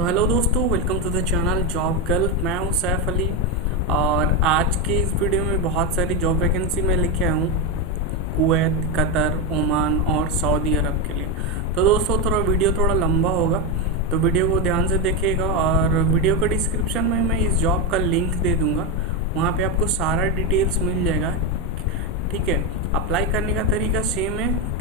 सो hello दोस्तों, welcome to the channel job girl. मैं हूं सैफ अली और आज के इस वीडियो में बहुत सारी जॉब वैकेंसी मैं लेके आया हूं कुवैत, कतर, ओमान और सऊदी अरब के लिए। तो दोस्तों थोड़ा वीडियो थोड़ा लंबा होगा, तो वीडियो को ध्यान से देखिएगा और वीडियो के डिस्क्रिप्शन में मैं इस जॉब का लिंक दे दूँगा, वहाँ पे आपको सारा डिटेल्स मिल जाएगा। ठीक है, अप्लाई करने का तरीका सेम है।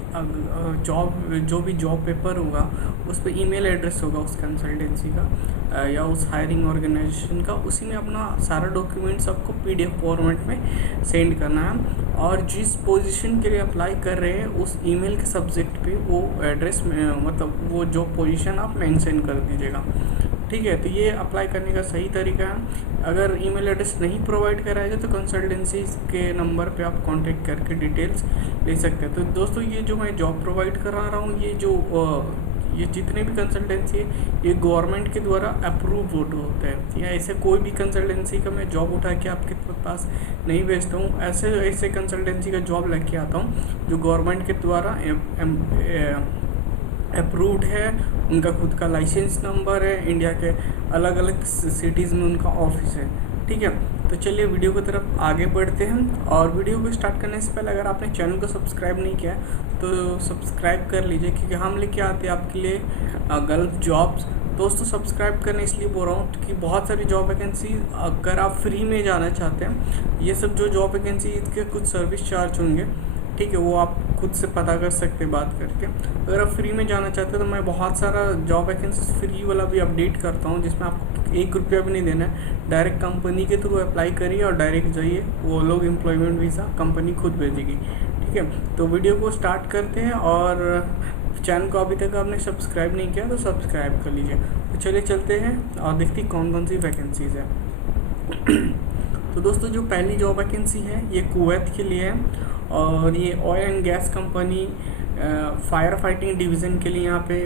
जॉब जो भी जॉब पेपर होगा उस पर ईमेल एड्रेस होगा उस कंसल्टेंसी का या उस हायरिंग ऑर्गेनाइजेशन का, उसी में अपना सारा डॉक्यूमेंट्स आपको पीडीएफ फॉर्मेट में सेंड करना है और जिस पोजीशन के लिए अप्लाई कर रहे हैं उस ईमेल के सब्जेक्ट पे वो एड्रेस में मतलब वो जो पोजीशन आप मेंशन कर दीजिएगा। ठीक है, तो ये अप्लाई करने का सही तरीका है। अगर ईमेल एड्रेस नहीं प्रोवाइड कराया जाए तो कंसल्टेंसी के नंबर पे आप कांटेक्ट करके डिटेल्स ले सकते हैं। तो दोस्तों ये जो मैं जॉब प्रोवाइड करा रहा हूँ, ये जितने भी कंसल्टेंसी है ये गवर्नमेंट के द्वारा अप्रूव होते हैं, या ऐसे कोई भी कंसल्टेंसी का मैं जॉब उठा के आपके पास नहीं भेजता हूँ। ऐसे कंसल्टेंसी का जॉब लेके आता हूँ जो गवर्नमेंट के द्वारा अप्रूव्ड है, उनका खुद का लाइसेंस नंबर है, इंडिया के अलग अलग सिटीज़ में उनका ऑफिस है। ठीक है, तो चलिए वीडियो की तरफ आगे बढ़ते हैं। और वीडियो को स्टार्ट करने से पहले अगर आपने चैनल को सब्सक्राइब नहीं किया तो सब्सक्राइब कर लीजिए, क्योंकि हम लेके आते हैं आपके लिए गल्फ जॉब्स। दोस्तों सब्सक्राइब करने इसलिए बोल रहा हूँ कि बहुत सारी जॉब वैकेंसी अगर आप फ्री में जाना चाहते हैं, ये सब जो जॉब वैकेंसी इसके कुछ सर्विस चार्ज होंगे। ठीक है, वो आप खुद से पता कर सकते हैं बात करके। अगर आप फ्री में जाना चाहते हैं तो मैं बहुत सारा जॉब वैकेंसी फ्री वाला भी अपडेट करता हूँ, जिसमें आपको 1 रुपया भी नहीं देना है। डायरेक्ट कंपनी के थ्रू अप्लाई करिए और डायरेक्ट जाइए, वो लोग एम्प्लॉयमेंट वीज़ा कंपनी खुद भेजेगी। ठीक है, तो वीडियो को स्टार्ट करते हैं और चैनल को अभी तक आपने सब्सक्राइब नहीं किया तो सब्सक्राइब कर लीजिए। तो चलिए चलते हैं और देखते हैं कौन कौन सी वैकेंसीज़ है। तो दोस्तों जो पहली जॉब वैकेंसी है ये कुवैत के लिए है और ये oil and gas company fire fighting division के लिए यहाँ पे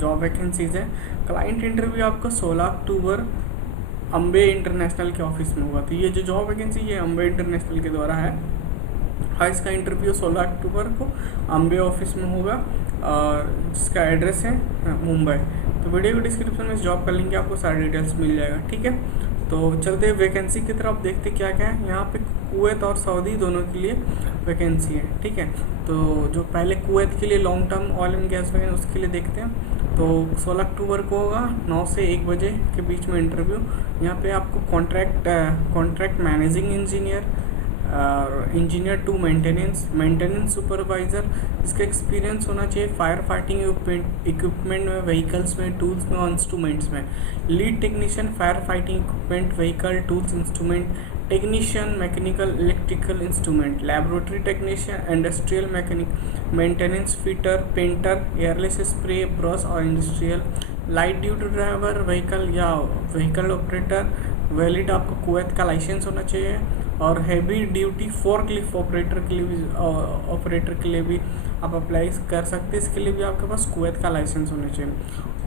जॉब वैकेंसीज़ है। क्लाइंट इंटरव्यू आपका 16 अक्टूबर अम्बे इंटरनेशनल के ऑफिस में होगा। तो ये जो जॉब वैकेंसी ये अम्बे इंटरनेशनल के द्वारा है। हाँ, इसका इंटरव्यू 16 अक्टूबर को अम्बे ऑफिस में होगा और जिसका एड्रेस है मुंबई। तो वीडियो के डिस्क्रिप्शन में इस जॉब का लिंक आपको सारी डिटेल्स मिल जाएगा। ठीक है, तो चलते हैं वैकेंसी की तरफ, देखते क्या क्या है। यहाँ पे कुवैत और सऊदी दोनों के लिए वैकेंसी है। ठीक है, तो जो पहले कुवैत के लिए long term oil and gas vacancy उसके लिए देखते हैं। तो 16 अक्टूबर को होगा 9 से 1 बजे के बीच में इंटरव्यू। यहाँ पे आपको contract managing engineer to maintenance supervisor, इसका एक्सपीरियंस होना चाहिए फायर फाइटिंग इक्विपमेंट में, व्हीकल्स में, टूल्स में और इंस्ट्रूमेंट्स में। Lead technician fire fighting equipment, vehicle, tools, instrument, technician mechanical electrical instrument, laboratory technician, industrial mechanic, maintenance fitter, painter, airless spray brush और industrial, light duty driver, vehicle operator, valid आपको Kuwait का license होना चाहिए और heavy duty forklift operator के लिए भी आप अप्लाई कर सकते हैं। इसके लिए भी आपके पास कुवैत का लाइसेंस होना चाहिए।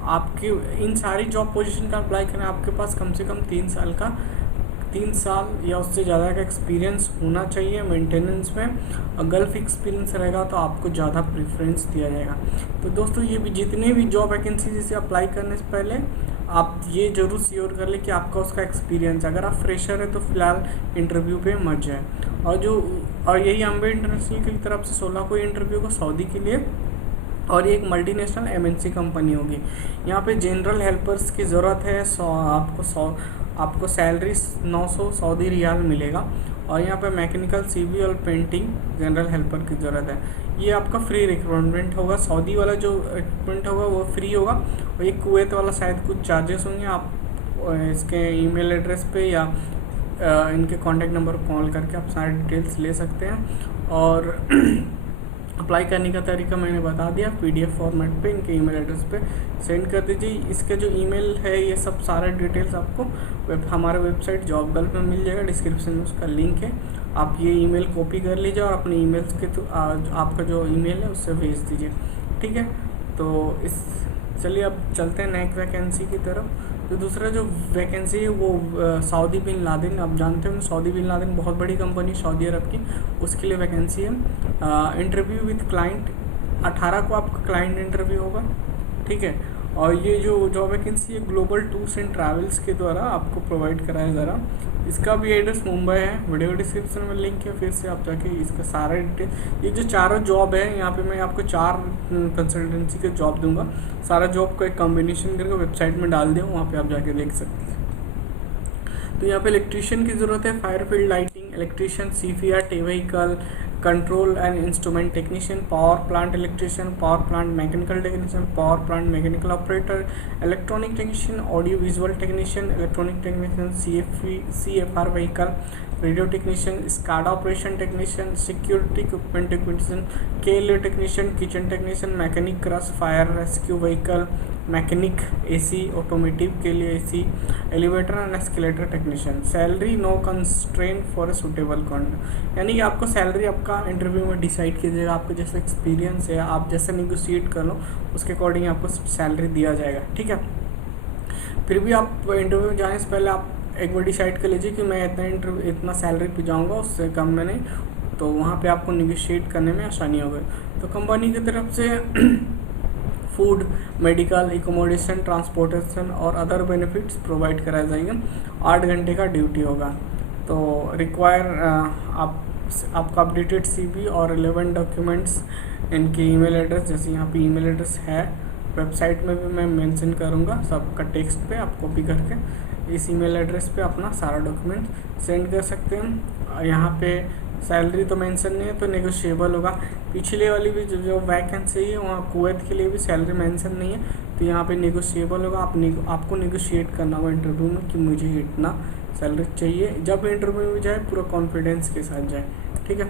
आपके इन सारी जॉब पोजीशन का अप्लाई करना आपके पास कम से कम 3 साल या उससे ज़्यादा का एक्सपीरियंस होना चाहिए मेंटेनेंस में, और गल्फ एक्सपीरियंस रहेगा तो आपको ज़्यादा प्रेफरेंस दिया जाएगा। तो दोस्तों ये भी जितने भी जॉब वैकेंसी जिसे अप्लाई करने से पहले आप ये ज़रूर श्योर कर लें कि आपका उसका एक्सपीरियंस, अगर आप फ्रेशर है तो फिलहाल इंटरव्यू पे मत जाए। और यही अम्बे इंटरनेशनल की तरफ से 16 को इंटरव्यू को सऊदी के लिए, और ये एक मल्टीनेशनल एमएनसी कंपनी होगी। यहाँ पे जनरल हेल्पर्स की ज़रूरत है। आपको सैलरी 900 सऊदी रियाल मिलेगा और यहाँ पे मैकेनिकल, सिविल और पेंटिंग जनरल हेल्पर की ज़रूरत है। ये आपका फ्री रिक्रूटमेंट होगा। सऊदी वाला जो रिक्रूटमेंट होगा वो फ्री होगा और ये कुवैत वाला शायद कुछ चार्जेस होंगे। आप इसके ईमेल एड्रेस पे या इनके कॉन्टैक्ट नंबर पर कॉल करके आप सारी डिटेल्स ले सकते हैं। और अप्लाई करने का तरीका मैंने बता दिया, पीडीएफ फॉर्मेट पे इनके ईमेल एड्रेस पे सेंड कर दीजिए। इसके जो ईमेल है ये सब सारा डिटेल्स आपको हमारे वेबसाइट जॉब गर्ल में मिल जाएगा, डिस्क्रिप्शन में उसका लिंक है। आप ये ईमेल कॉपी कर लीजिए और अपने ईमेल्स के थ्रू आपका जो ईमेल है उससे भेज दीजिए। ठीक है, तो चलिए अब चलते हैं नेक्स्ट वैकेंसी की तरफ। तो दूसरा जो वैकेंसी है वो सऊदी बिन लादेन, आप जानते हो सऊदी बिन लादेन बहुत बड़ी कंपनी सऊदी अरब की, उसके लिए वैकेंसी है। इंटरव्यू विद क्लाइंट 18 को आपका क्लाइंट इंटरव्यू होगा। ठीक है, और ये जो जॉब वैकेंसी है ग्लोबल टूर्स एंड ट्रैवल्स के द्वारा आपको प्रोवाइड कराया जा रहा। इसका भी एड्रेस मुंबई है, वीडियो डिस्क्रिप्शन में लिंक है, फिर से आप जाके इसका सारा डिटेल, ये जो चारों जॉब है यहाँ पे मैं आपको 4 कंसल्टेंसी के जॉब दूंगा, सारा जॉब का एक कॉम्बिनेशन करके वेबसाइट में डाल दिया, वहाँ पे आप जाके देख सकते हैं। तो यहाँ पे इलेक्ट्रीशियन की ज़रूरत है, fire field lighting electrician, CFR टे vehicle control and instrument technician, power plant electrician, power plant mechanical technician, power plant mechanical operator, electronic technician, audio visual technician, electronic technician, CFR vehicle, radio technician, SCADA operation technician, security equipment technician, KLA technician, kitchen technician, mechanic crash fire rescue vehicle, mechanic AC automotive के लिए AC, elevator and escalator technician. Salary no constraint for a suitable contract, यानी कि आपको salary आपका interview में decide कीजिएगा, आपका जैसा एक्सपीरियंस है आप जैसे निगोशिएट कर लो उसके अकॉर्डिंग आपको सैलरी दिया जाएगा, ठीक है। फिर भी आप इंटरव्यू जाने से पहले आप एक बार डिसाइड कर लीजिए कि मैं इतना सैलरी पे जाऊँगा, उससे कम में नहीं, तो वहाँ पे आपको निगोशिएट करने में आसानी होगी। तो कंपनी की तरफ से फूड, मेडिकल, एकोमोडेशन, ट्रांसपोर्टेशन और अदर बेनिफिट्स प्रोवाइड कराए जाएंगे। 8 घंटे का ड्यूटी होगा। तो रिक्वायर आपका अपडेटेड CV और रिलेवेंट डॉक्यूमेंट्स, इनके ईमेल एड्रेस, जैसे यहाँ पे ईमेल एड्रेस है, वेबसाइट में भी मैं मेंशन करूँगा सबका टेक्स्ट पे, आप कॉपी करके इस ईमेल एड्रेस पे अपना सारा डॉक्यूमेंट सेंड कर सकते हैं। यहाँ पे सैलरी तो मेंशन नहीं है, तो नेगोशिएबल होगा। पिछले वाली भी जो वैकेंसी है वहाँ कुवैत के लिए भी सैलरी मेंशन नहीं है, तो यहाँ पे नेगोशिएबल होगा। आपको नेगोशिएट करना होगा इंटरव्यू में कि मुझे इतना सैलरी चाहिए। जब इंटरव्यू में जाए पूरा कॉन्फिडेंस के साथ जाए, ठीक है।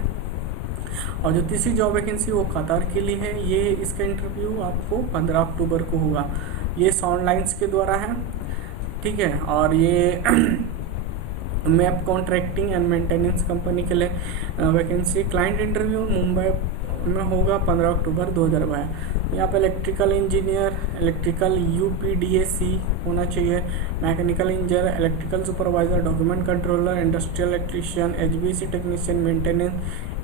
और जो तीसरी जॉब वैकेंसी वो कतार के लिए है। ये इसका इंटरव्यू आपको 15 अक्टूबर को होगा। ये साउंड लाइन्स के द्वारा है, ठीक है। और ये map contracting and maintenance company के लिए वैकेंसी। क्लाइंट इंटरव्यू मुंबई में होगा 15 अक्टूबर 2022। यहाँ पे इलेक्ट्रिकल इंजीनियर, इलेक्ट्रिकल UPDAC होना चाहिए, mechanical engineer, electrical supervisor, document controller, industrial electrician, HVAC technician maintenance,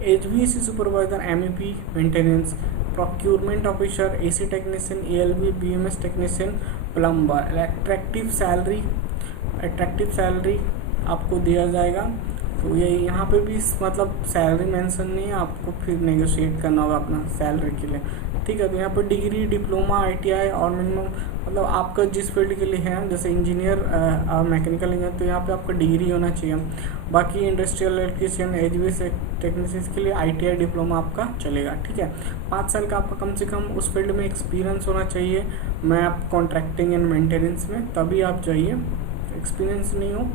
HVAC supervisor, MEP maintenance, procurement officer, AC technician, ALB BMS technician, plumber. Attractive salary आपको दिया जाएगा। तो ये यहाँ पे भी मतलब सैलरी मेंशन नहीं है, आपको फिर नेगोशिएट करना होगा अपना सैलरी के लिए, ठीक है। तो यहाँ पर डिग्री, डिप्लोमा, ITI और मिनिमम मतलब आपका जिस फील्ड के लिए है, जैसे इंजीनियर मैकेनिकल इंजीनियर, तो यहाँ पे आपका डिग्री होना चाहिए। बाकी इंडस्ट्रियल इलेक्ट्रीशियन, HVAC टेक्नीशियन के लिए ITI डिप्लोमा आपका चलेगा, ठीक है। 5 साल का आपका कम से कम उस फील्ड में एक्सपीरियंस होना चाहिए, मैप कॉन्ट्रैक्टिंग एंड मेंटेनेंस में, तभी आप जाइए। एक्सपीरियंस नहीं हो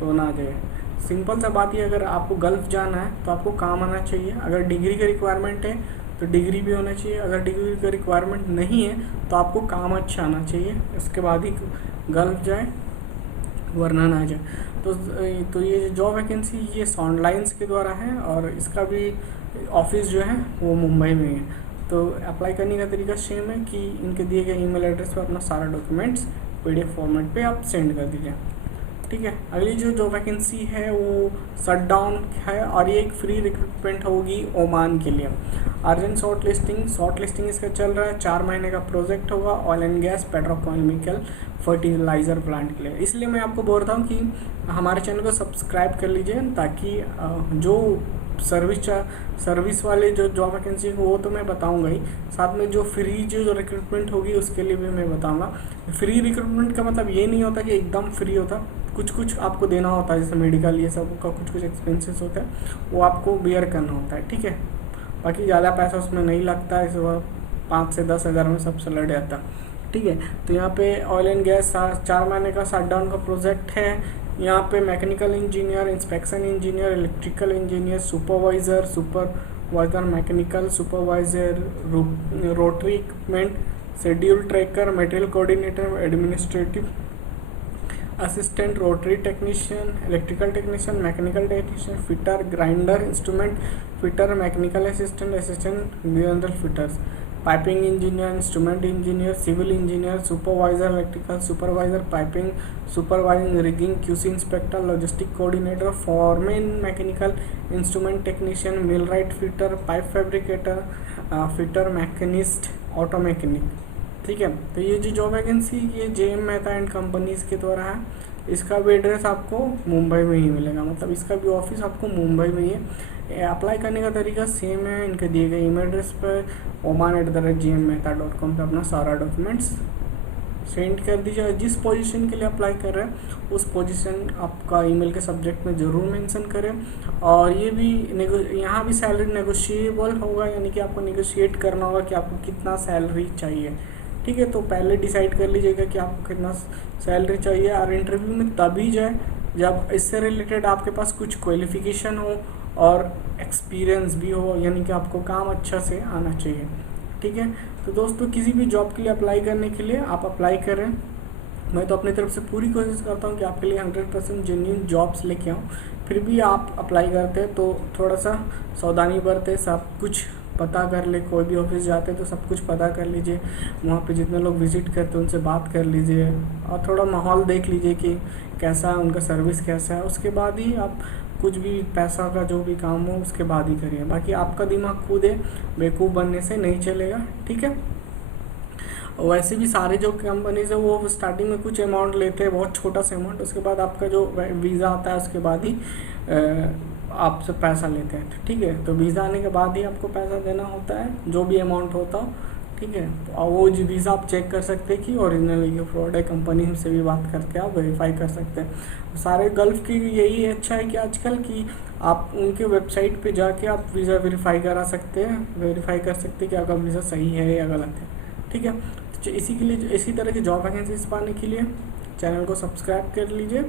तो ना जाइए। सिंपल सा बात ही, अगर आपको गल्फ जाना है तो आपको काम आना चाहिए। अगर डिग्री का रिक्वायरमेंट है तो डिग्री भी होना चाहिए, अगर डिग्री का रिक्वायरमेंट नहीं है तो आपको काम अच्छा आना चाहिए, इसके बाद ही गल्फ जाए, वरना ना जाए। तो ये जॉब वैकेंसी ये साउंड लाइन्स के द्वारा है, और इसका भी ऑफिस जो है वो मुंबई में है। तो अप्लाई करने का तरीका सेम है कि इनके दिए गए ईमेल एड्रेस पर अपना सारा डॉक्यूमेंट्स PDF फॉर्मेट पे आप सेंड कर दीजिए, ठीक है। अगली जो वैकेंसी है वो शटडाउन है, और ये एक फ्री रिक्रूटमेंट होगी ओमान के लिए। अर्जेंट शॉर्ट लिस्टिंग इसका चल रहा है। 4 महीने का प्रोजेक्ट होगा, oil and gas, petrochemical, fertiliser plant के लिए। इसलिए मैं आपको बोल रहा हूँ कि हमारे चैनल को सब्सक्राइब कर लीजिए, ताकि जो सर्विस वाले जो जॉब वैकेंसी हो वो तो मैं बताऊंगा ही, साथ में जो फ्री जो रिक्रूटमेंट होगी उसके लिए भी मैं बताऊंगा। फ्री रिक्रूटमेंट का मतलब ये नहीं होता कि एकदम फ्री होता, कुछ आपको देना होता है, जैसे मेडिकल ये सब का कुछ एक्सपेंसेस होता है, वो आपको बियर करना होता है, ठीक है। बाकी ज़्यादा पैसा उसमें नहीं लगता है, इस 5 से 10 हज़ार में सब लड़ जाता, ठीक है। तो यहाँ पे ऑयल एंड गैस 4 महीने का शटडाउन का प्रोजेक्ट है। यहाँ पे mechanical engineer, inspection engineer, electrical engineer, supervisor mechanical supervisor, rotary equipment, schedule tracker, material coordinator, administrative assistant, rotary technician, electrical technician, mechanical technician, fitter, grinder, instrument fitter, mechanical assistant general fitters, piping engineer, instrument engineer, civil engineer, supervisor, electrical supervisor, piping supervising, rigging, QC inspector, logistic coordinator, foreman mechanical instrument technician, millwright fitter, pipe fabricator, fitter, machinist, auto mechanic, ठीक है। तो ये जो job vacancy ये JM Mehta and companies के द्वारा है। इसका भी एड्रेस आपको मुंबई में ही मिलेगा, मतलब इसका भी ऑफिस आपको मुंबई में ही है। अप्लाई करने का तरीका सेम है, इनके दिए गए ईमेल एड्रेस पर oman@gmmehta.com पे अपना सारा डॉक्यूमेंट्स सेंड कर दीजिए। जिस पोजीशन के लिए अप्लाई कर रहे हैं उस पोजीशन आपका ईमेल के सब्जेक्ट में ज़रूर मेंशन करें। और ये भी यहाँ भी सैलरी नेगोशिएबल होगा, यानी कि आपको नेगोशिएट करना होगा कि आपको कितना सैलरी चाहिए। ठीक है, तो पहले डिसाइड कर लीजिएगा कि आपको कितना सैलरी चाहिए। और इंटरव्यू में तभी जाए जब इससे रिलेटेड आपके पास कुछ क्वालिफिकेशन हो और एक्सपीरियंस भी हो, यानी कि आपको काम अच्छा से आना चाहिए। ठीक है, तो दोस्तों किसी भी जॉब के लिए अप्लाई करने के लिए आप अप्लाई करें। मैं तो अपनी तरफ से पूरी कोशिश करता हूँ कि आपके लिए 100% जेन्युइन जॉब्स लेके आऊँ। फिर भी आप अप्लाई करते हैं तो थोड़ा सा सावधानी बरते, सब कुछ पता कर ले। कोई भी ऑफिस जाते हैं तो सब कुछ पता कर लीजिए, वहाँ पे जितने लोग विजिट करते हैं उनसे बात कर लीजिए और थोड़ा माहौल देख लीजिए कि कैसा है, उनका सर्विस कैसा है। उसके बाद ही आप कुछ भी पैसा का जो भी काम हो उसके बाद ही करिए। बाकी आपका दिमाग खुद है, बेवकूफ़ बनने से नहीं चलेगा। ठीक है, वैसे भी सारे जो कंपनीज है वो स्टार्टिंग में कुछ अमाउंट लेते हैं, बहुत छोटा सा अमाउंट। उसके बाद आपका जो वीज़ा आता है उसके बाद ही आपसे पैसा लेते हैं। ठीक है, तो वीज़ा आने के बाद ही आपको पैसा देना होता है, जो भी अमाउंट होता हो। ठीक है, तो वो जो वीज़ा आप चेक कर सकते हैं कि ओरिजिनल ये फ्रॉड है। कंपनी से भी बात करके आप वेरीफाई कर सकते हैं। सारे गल्फ़ की यही अच्छा है कि आजकल की आप उनके वेबसाइट पे जाके आप वीज़ा वेरीफाई करा सकते हैं, वेरीफाई कर सकते हैं कि आपका वीज़ा सही है या गलत है। ठीक है, तो इसी के लिए, इसी तरह की जॉब वैकेंसीज पाने के लिए चैनल को सब्सक्राइब कर लीजिए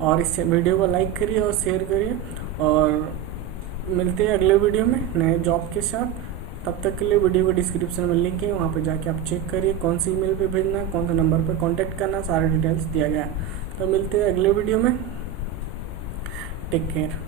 और इस वीडियो को लाइक करिए और शेयर करिए। और मिलते हैं अगले वीडियो में नए जॉब के साथ। तब तक के लिए वीडियो को डिस्क्रिप्शन में लिंक है, वहाँ पे जाके आप चेक करिए कौन सी ईमेल पे भेजना है, कौन से नंबर पे कांटेक्ट करना है, सारे डिटेल्स दिया गया है। तो मिलते हैं अगले वीडियो में। Take care.